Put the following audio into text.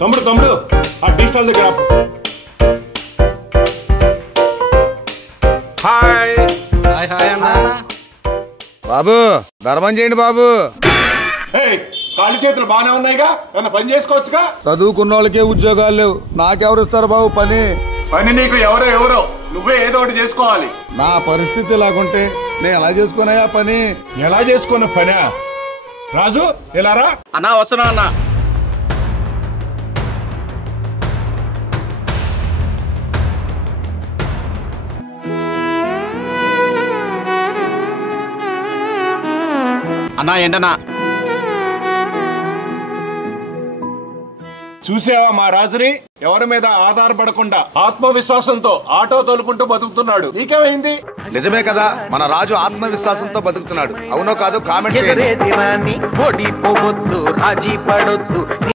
తమ్ముడు తమ్ముడు ఆ టీ స్టాల్ దగ్గర హాయ్ హాయ్ హాయ్ అన్న. బాబు ధర్మం చేయండి బాబు. కాళ్ళు చేతులు బాగానే ఉన్నాయిగా, ఏమన్నా పని చేసుకోవచ్చుగా. చదువుకున్న వాళ్ళకే ఉద్యోగాలు లేవు, నాకెవరు ఇస్తారు బాబు పని? పని నీకు ఎవరో నువ్వే ఏదో ఒకటి చేసుకోవాలి. నా పరిస్థితి ఇలాగుంటే నేను ఎలా చేసుకున్నాయా పని? ఎలా చేసుకున్న పని? రాజు ఎలా రా అన్నా, వస్తున్నా అన్నా. అన్నా ఏంటన్నా? చూసావా మా రాజుని? ఎవరి మీద ఆధారపడకుండా ఆత్మవిశ్వాసంతో ఆటో తోలుకుంటూ బతుకుతున్నాడు. నీకేమైంది? నిజమే కదా, మన రాజు ఆత్మవిశ్వాసంతో బతుకుతున్నాడు. అవునో కాదు కామెంట్ చేయండి.